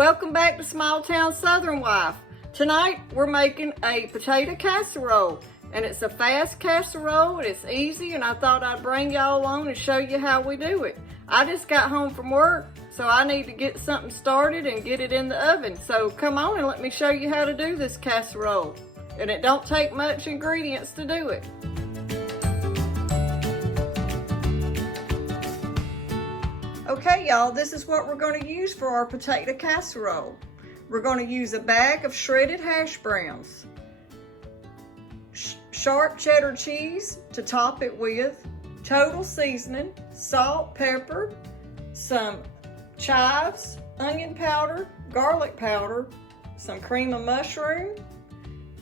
Welcome back to Small Town Southern Wife. Tonight we're making a potato casserole, and it's a fast casserole and it's easy, and I thought I'd bring y'all along and show you how we do it. I just got home from work, so I need to get something started and get it in the oven. So come on and let me show you how to do this casserole. And it don't take much ingredients to do it. Okay, y'all, this is what we're going to use for our potato casserole. We're going to use a bag of shredded hash browns, sharp cheddar cheese to top it with, total seasoning, salt, pepper, some chives, onion powder, garlic powder, some cream of mushroom,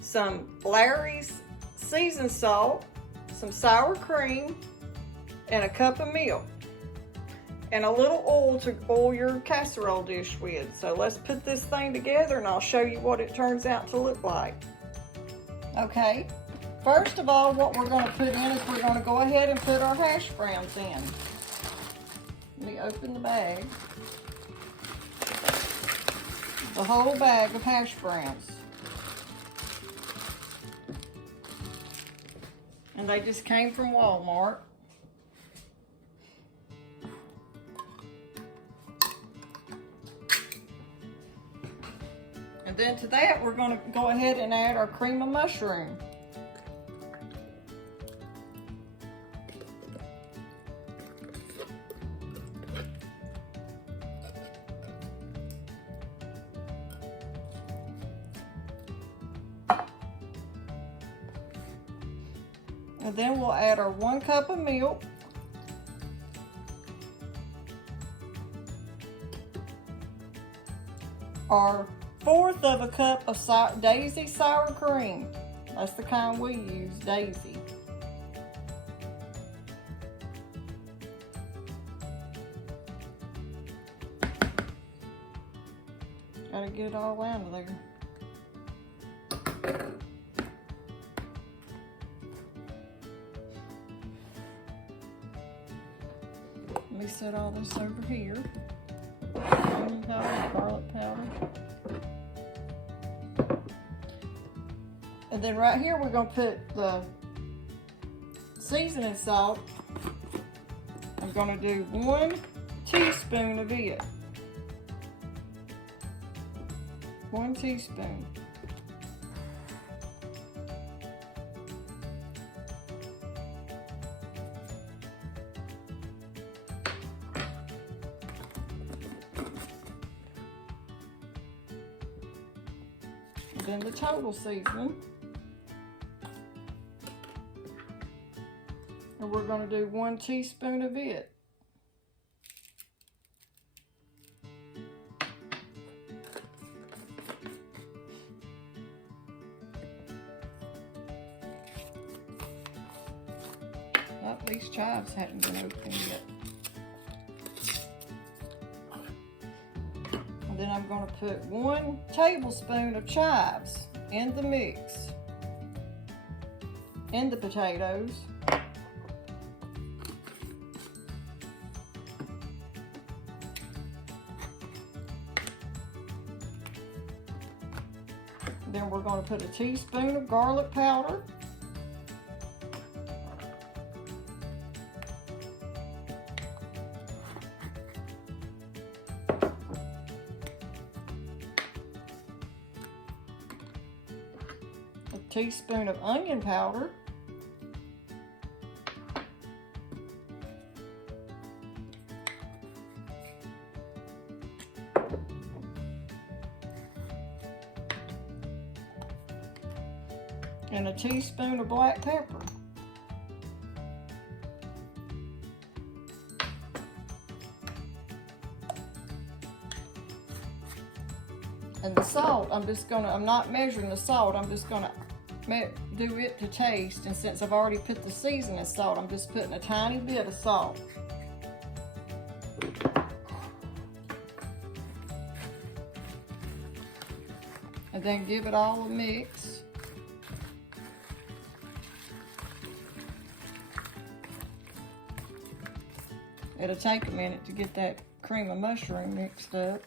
some Larry's seasoned salt, some sour cream, and a cup of milk. And a little oil to oil your casserole dish with. So let's put this thing together and I'll show you what it turns out to look like. Okay, first of all, what we're going to put in is we're going to go ahead and put our hash browns in. Let me open the bag. The whole bag of hash browns. And they just came from Walmart. And then to that, we're going to go ahead and add our cream of mushroom. And then we'll add our 1 cup of milk. Our 1/4 of a cup of Daisy sour cream. That's the kind we use, Daisy. Gotta get it all out of there. Let me set all this over here. Onion powder, garlic powder. And then right here we're going to put the seasoning salt. I'm going to do 1 teaspoon of it. 1 teaspoon. And then the total seasoning. And we're going to do 1 teaspoon of it. Oh, these chives hadn't been opened yet. And then I'm going to put 1 tablespoon of chives in the mix, in the potatoes. Then we're going to put a teaspoon of garlic powder. A teaspoon of onion powder. And a teaspoon of black pepper. And the salt, I'm not measuring the salt, I'm just gonna do it to taste. And since I've already put the seasoning salt, I'm just putting a tiny bit of salt. And then give it all a mix. It'll take a minute to get that cream of mushroom mixed up.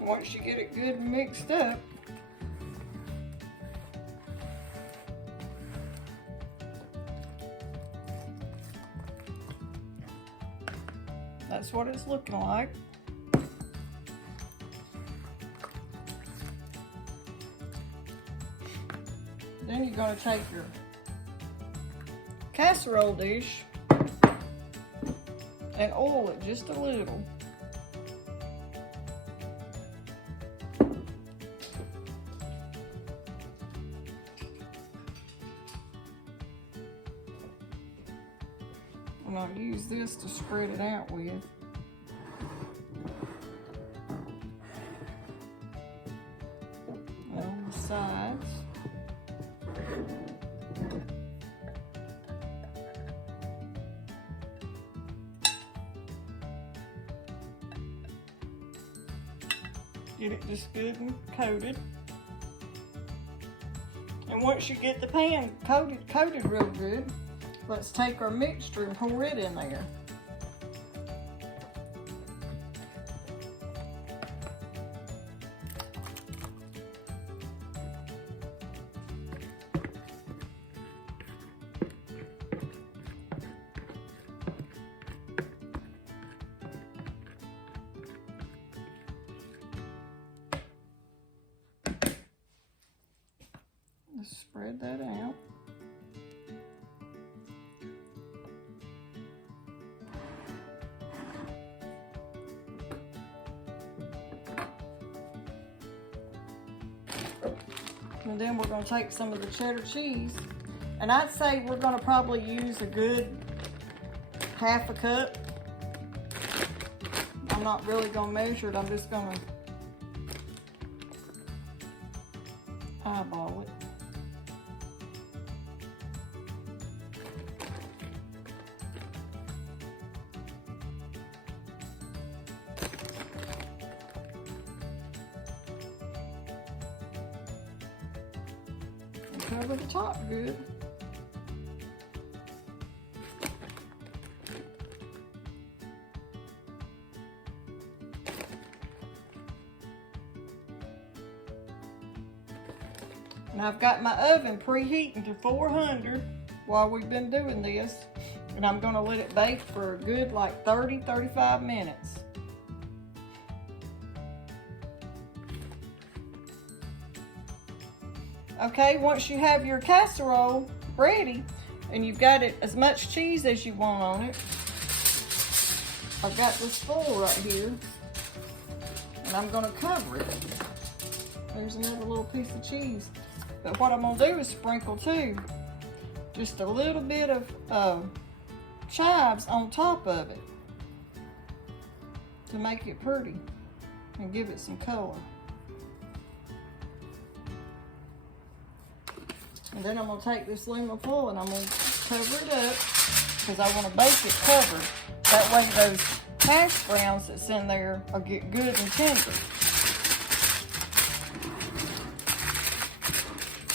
Once you get it good and mixed up, that's what it's looking like. Then you're going to take your casserole dish and oil it just a little. And I'll use this to spread it out with. And on the sides. Get it just good and coated. And once you get the pan coated real good, let's take our mixture and pour it in there. Let's spread that out. And then we're going to take some of the cheddar cheese. And I'd say we're going to probably use a good half a cup. I'm not really going to measure it. I'm just going to eyeball it. Cover the top good. And I've got my oven preheating to 400 while we've been doing this. And I'm going to let it bake for a good like 30-35 minutes. Okay, once you have your casserole ready and you've got it as much cheese as you want on it, I've got this full right here and I'm going to cover it. There's another little piece of cheese. But what I'm going to do is sprinkle too just a little bit of chives on top of it to make it pretty and give it some color. And then I'm going to take this aluminum foil and I'm going to cover it up because I want to bake it covered. That way those hash browns that's in there will get good and tender.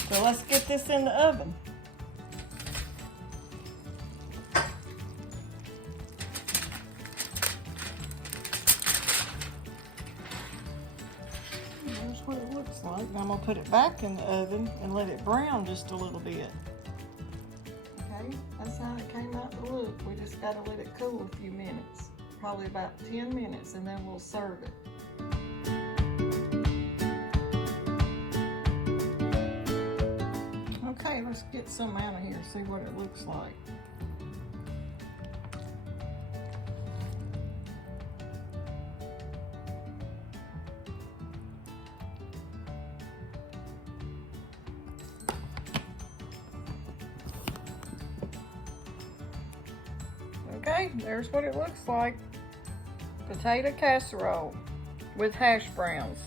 So let's get this in the oven. There's what it looks like. Now I'm going to put it back in the oven and let it brown just a little bit. Okay, that's how it came out to look. We just got to let it cool a few minutes. Probably about 10 minutes and then we'll serve it. Okay, let's get some out of here, see what it looks like. Okay, there's what it looks like. Potato casserole with hash browns.